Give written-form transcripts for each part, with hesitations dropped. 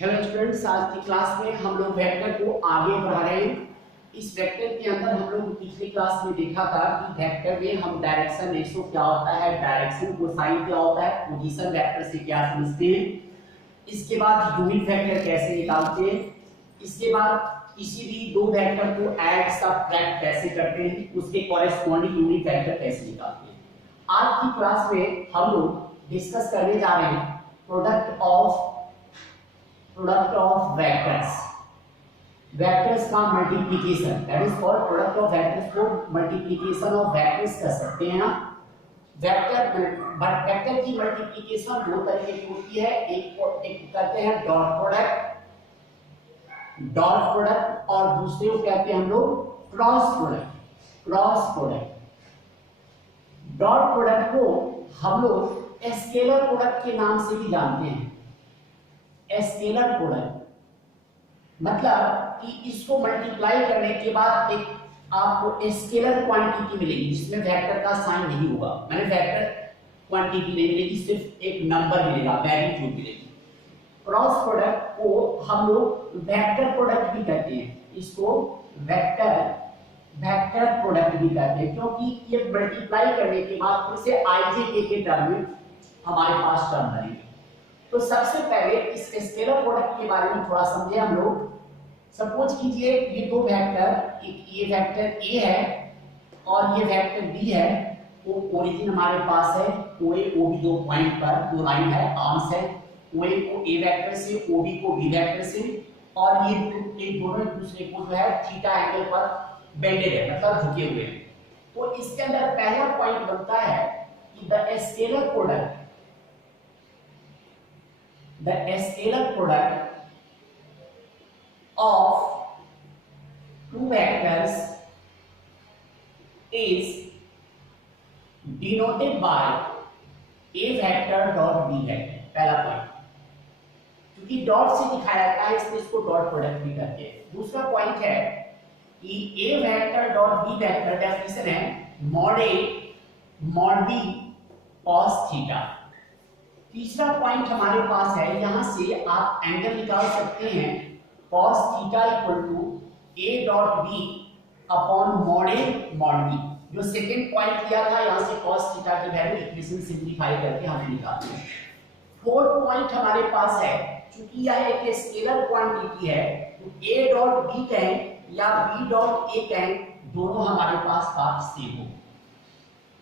Hello students, आज की class में हम लोग वेक्टर को आगे बढ़ा रहे हैं। इस वेक्टर के अंदर हम लोग पिछली क्लास में देखा था कि वेक्टर में हम डायरेक्शन रेशो क्या होता है, डायरेक्शन कोसाइन क्या होता है, पोजीशन वेक्टर से क्या समझते हैं, इसके बाद यूनिट वेक्टर कैसे निकालते हैं, इसके बाद किसी भी दो वेक्टर को ऐड सबट्रैक्ट कैसे करते हैं, उसके कॉरेस्पॉन्डिंग यूनिट वेक्टर कैसे निकालते हैं। आज की क्लास में हम लोग डिस्कस करने जा रहे हैं प्रोडक्ट ऑफ वेक्टर्स का multiplication, that is called product of vectors को मल्टीप्लिकेशन ऑफ वेक्टर्स कर सकते हैं ना। वेक्टर की मल्टीप्लिकेशन दो तरीके की होती है, एक कहते हैं डॉट प्रोडक्ट और दूसरे को कहते हैं हम लोग क्रॉस प्रोडक्ट। डॉट प्रोडक्ट को हम लोग स्केलर प्रोडक्ट के नाम से भी जानते हैं। स्केलर प्रोडक्ट मतलब कि इसको मल्टीप्लाई करने के बाद एक आपको स्केलर क्वांटिटी मिलेगी जिसमें वेक्टर का साइन नहीं होगा, मैंने वेक्टर क्वांटिटी नहीं मिलेगी, सिर्फ एक नंबर मिलेगा, मैग्नीट्यूड मिलेगी। क्रॉस प्रोडक्ट को हम लोग वेक्टर प्रोडक्ट भी कहते हैं, इसको वेक्टर प्रोडक्ट भी कहते हैं क्योंकि ये मल्टीप्लाई करने के बाद फिर से आईजे के टर्म में हमारे पास टर्म बनेंगे। तो सबसे पहले इस स्केलर प्रोडक्ट के बारे में थोड़ा समझे हम लोग। सपोज कीजिए ये दो वेक्टर, ये वेक्टर ए है और ये वेक्टर बी है, वो ओरिजिन हमारे पास है OA OB दो पॉइंट पर दो लाइन है, आर्म्स है, OA को ए वेक्टर से, OB को बी वेक्टर से, और ये दोनों एक दूसरे को जो है थीटा एंगल पर बेंडेड है, मतलब झुके हुए हैं। तो इसके अंदर पहला पॉइंट बनता है कि the scalar product of two vectors is denoted by a vector dot b vector। पहला पॉइंट, क्योंकि डॉट से दिखाया जाता है इसलिए इसको डॉट प्रोडक्ट भी कहते हैं। दूसरा पॉइंट है कि a vector dot b vector definition है mod a mod b cos theta. तीसरा पॉइंट हमारे पास है, यहां से आप एंगल निकाल सकते हैं cos theta equal to a dot b upon mod a mod b। जो सेकंड पॉइंट लिया था यहां से cos थीटा की वैल्यू इक्वेशन सिंपलीफाई करके हमने निकाली है। फोर्थ पॉइंट हमारे पास है, क्योंकि यह एक स्केलर क्वांटिटी है तो a डॉट b कहें या b डॉट a कहें, दोनों हमारे पास बात सेम हो।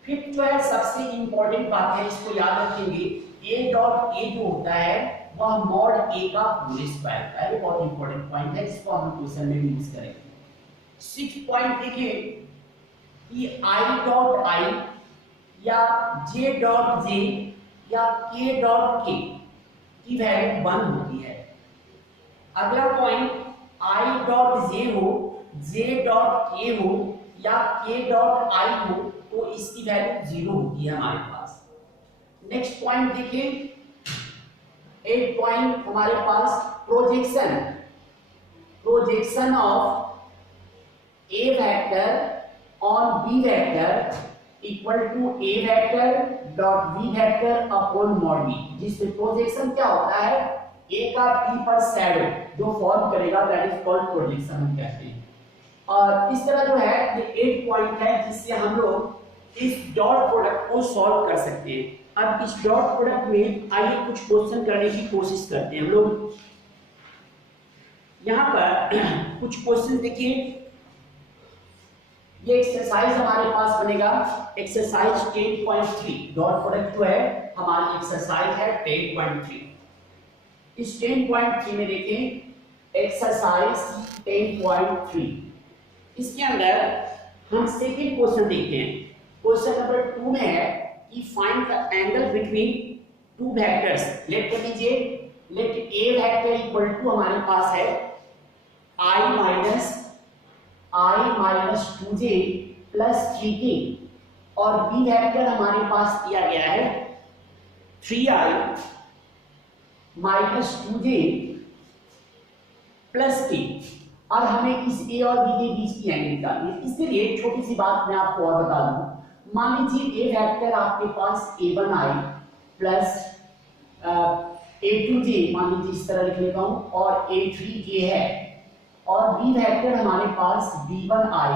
फिर जो है सबसे इंपॉर्टेंट बात है, इसको याद रखेंगे, a डॉट a जो होता है वह मॉड a का होल स्क्वायर का है। बहुत इंपॉर्टेंट पॉइंट है, इसको हम क्वेश्चन में भी यूज करेंगे। 6 पॉइंट देखिए कि i डॉट i या j डॉट j या k डॉट k की वैल्यू 1 होती है। अगला पॉइंट i डॉट j हो, j डॉट k हो या k डॉट i हो तो इसकी वैल्यू 0 होती है हमारे पास। नेक्स्ट पॉइंट देखिए, 8 पॉइंट हमारे पास projection of a vector on b vector equal to a vector dot b vector upon mod b, जिसमें प्रोजेक्शन क्या होता है, a का b पर शैडो जो फॉर्म करेगा, दैट इज कॉल्ड प्रोजेक्शन हम कहते हैं। और इस तरह जो है ये 8 पॉइंट है जिससे हम लोग इस डॉट प्रोडक्ट को सॉल्व कर सकते हैं। अब इस डॉट प्रोडक्ट में आइए कुछ क्वेश्चन करने की कोशिश करते हैं हम लोग। यहाँ पर कुछ क्वेश्चन देखिए, ये एक्सरसाइज हमारे पास बनेगा एक्सरसाइज 10.3। डॉट प्रोडक्ट जो है हमारी एक्सरसाइज है 10.3। इस 10.3 में देखें एक्सरसाइज 10.3, इसके अंदर हम सेकंड क्वेश्चन देखते हैं। क्वेश्चन नंबर 2 में है कि find the angle between two vectors. Let कर लीजिए, let a vector equal to हमारे पास है i minus 2j plus 3k और b वेक्टर हमारे पास दिया गया है 3i minus 2j plus k, और हमें इस a और b के बीच की एंगल निकालनी है। इसके लिए छोटी सी बात मैं आपको और बता दूं, मान लीजिए a वेक्टर आपके पास a1i प्लस A2j मान लीजिए इस तरह लिख लेता हूं और A3k है और B वेक्टर हमारे पास B1i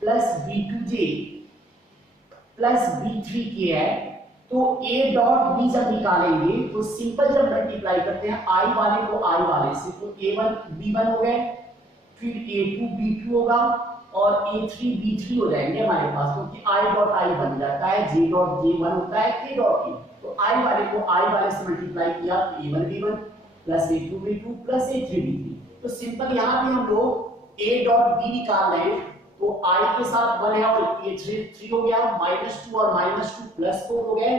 plus B2j plus B3k है। तो A डॉट B जब निकालेंगे तो सिंपल जब मल्टीप्लाई करते हैं I वाले को I वाले से तो A1 B1 हो गए, फिर A2 B2 होगा और A3 B3 हो जाएंगे हमारे पास, क्योंकि I डॉट I बन जाता है, J डॉट J1 होता है, K डॉट K। तो I वाले को I वाले से मल्टीप्लाई किया तो A1 B1 plus A2 B2 plus A3 B3। तो सिंपल यहाँ भी हम लोग A डॉट B निकाल रहे हैं तो I के साथ 1 है और A3 हो गया, -2 और -2 +4 हो गए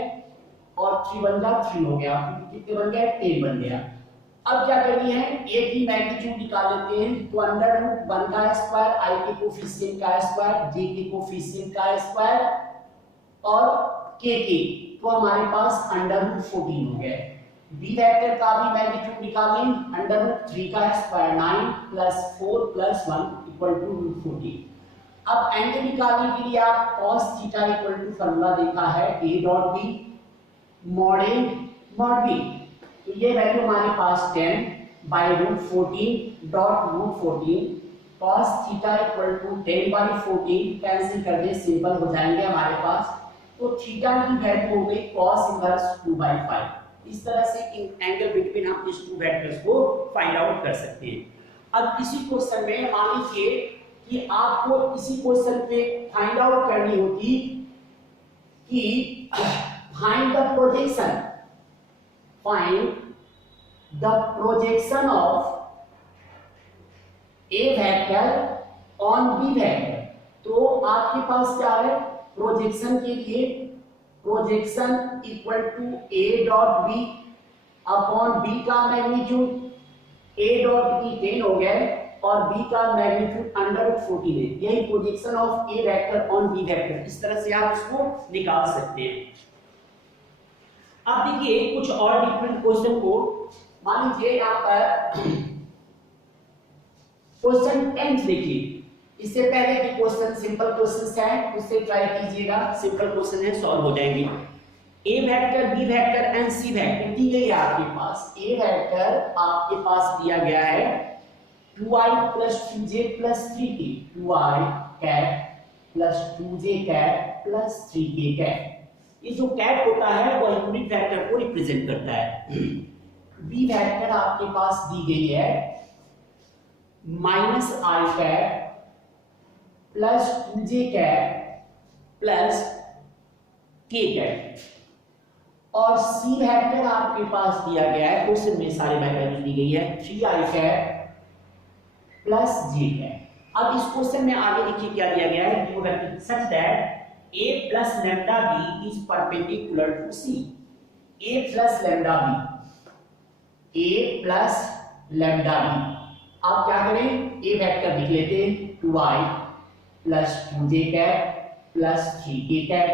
और 3 1 जा 3 हो गया, कितने बन गए 10 बन गया। अब क्या करनी है, A की मैग्नीट्यूड निकाल लेते हैं। तो √1 का स्क्वायर, I के कोफिशिएंट का स्क्वायर, J के कोफिशिएंट का स्क्वायर और K के, तो हमारे पास √14 हो गए। B वेक्टर का भी मैग्नीट्यूड निकाल लें, √3 का स्क्वायर 9 + 4 + 1 = √14। अब एंगल निकालने के लिए आप cos थीटा = फार्मूला देखा है A dot B mod A mod B। तो ये वैल्यू हमारे पास 10 √14 डॉट √14 cos थीटा = 10/14 कैंसिल कर दे, सिंपल हो जाएंगे हमारे पास। तो थीटा की वैल्यू हो गई cos इनवर्स 2/5। इस तरह से इन एंगल बिटवीन हम इस टू वेक्टर्स को फाइंड आउट कर सकते हैं। अब इसी क्वेश्चन में मान लीजिए कि आपको इसी क्वेश्चन पे फाइंड आउट करनी होती कि find the projection of A vector on B vector. तो आपके पास क्या है, प्रोजेक्शन के लिए projection equal to A dot B upon B का मैग्नीट्यूड, A डॉट B 10 हो गए और B का मैग्नीट्यूड √14 है। यही projection of A vector on B vector, इस तरह से आप इसको निकाल सकते हैं। अब देखिए कुछ और डिफरेंट क्वेश्चन को, मान लीजिए यहाँ पर क्वेश्चन 10 देखिए। इससे पहले कि क्वेश्चन सिंपल क्वेश्चंस है उससे ट्राई कीजिएगा, सिंपल क्वेश्चन है सॉल्व हो जाएंगे। A vector B vector and C vector दी गई है आपके पास। A वेक्टर आपके पास दिया गया है 2i + 2j + 3k, 2i cat + 2j cap + 3k cat. ये जो कैट होता है वो यूनिट वेक्टर को रिप्रेजेंट करता है। B वेक्टर आपके पास दी गई है -i cap + 2j cap + k cap और C वेक्टर आपके पास दिया गया है, क्वेश्चन में सारे वैल्यूज दी गई है 3i कैट + j कैट। अब इस क्वेश्चन में आगे देखिए क्या दिया गया है, given vector such that A + λb is perpendicular to C। A + λb, A + λb। आप क्या करें, A वेक्टर लिख लेते हैं 2i + 2j cap + 3k cap.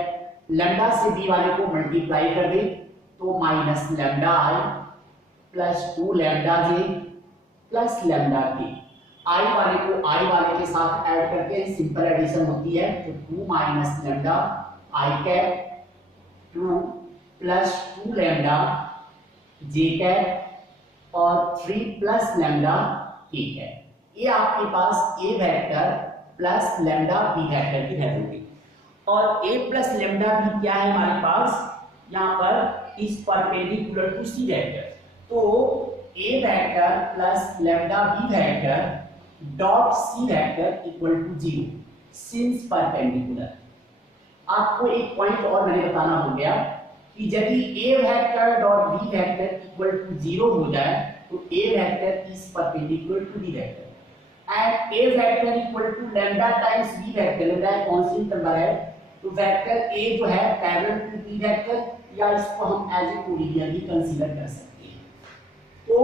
Lambda से B वाले को मल्टीप्लाई कर दे तो -λi + 2 λj + λk। I वाले को I वाले के साथ ऐड करके सिंपल एडिशन होती है, तो 2 - λ I कैप 2 + 2 λ j कैप और 3 + λ k कैप। ये आपके पास A vector plus lambda B vector की वैल्यू होगी। और A + लैम्डा B क्या है हमारे पास, यहाँ पर इस परपेंडिकुलर टू C वेक्टर। तो A vector plus lambda B vector dot C vector equal to 0 since perpendicular. आपको एक पॉइंट और मैंने बताना हो गया कि यदि A vector dot B vector equal to 0 हो जाए तो A vector is perpendicular to B vector and A vector equal to lambda times B vector होता है, कांस्टेंट नंबर है, तो वेक्टर A जो है पैरेलल टू B वेक्टर या इसको हम एज ए कोलिनियर भी कंसीडर कर सकते हैं। तो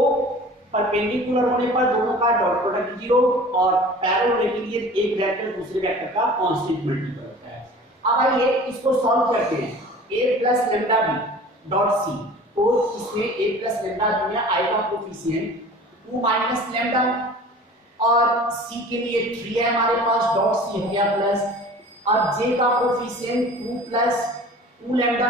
परपेंडिकुलर होने पर दोनों का डॉट प्रोडक्ट 0 और पैरेलल होने के लिए एक वेक्टर दूसरे वेक्टर का कांस्टेंट मल्टीपल होता है। अब आइए इसको सॉल्व करते हैं। A + lambda B dot C, तो इसमें A + लैम्डा B में I का कोफिशिएंट 2 - लैम्डा और C के लिए 3 है हमारे पास, डॉट C हो गया प्लस, और J का कोफिशिएंट 2 + 2 लैम्डा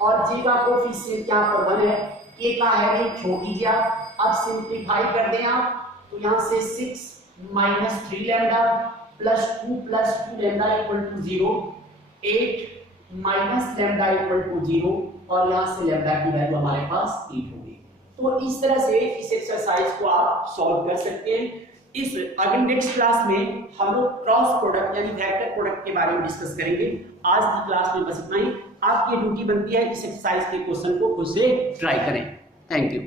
और J का कोफिशिएंट यहाँ पर 1 है ए का है नहीं, छोड़ दीजिए आप। अब सिंप्लीफाई कर दें आप, तो यहां से 6 minus 3 lambda plus 2 lambda equal to 0, 8 minus lambda equal to 0, और यहां से लैम्डा की वैल्यू हमारे पास 8 होगी। तो इस तरह से इस एक्सरसाइज को आप सॉल्व कर सकते हैं। इस अगले नेक्स्ट क्लास में हम लोग क्रॉस प्रोडक्ट यानी वेक्टर प्रोडक्ट के बारे में डिस्कस करेंगे। आज की क्लास में बस इतना ही। आपकी ड्यूटी बनती है इस एक्सरसाइज के क्वेश्चन को खुद से ट्राई करें। Thank you.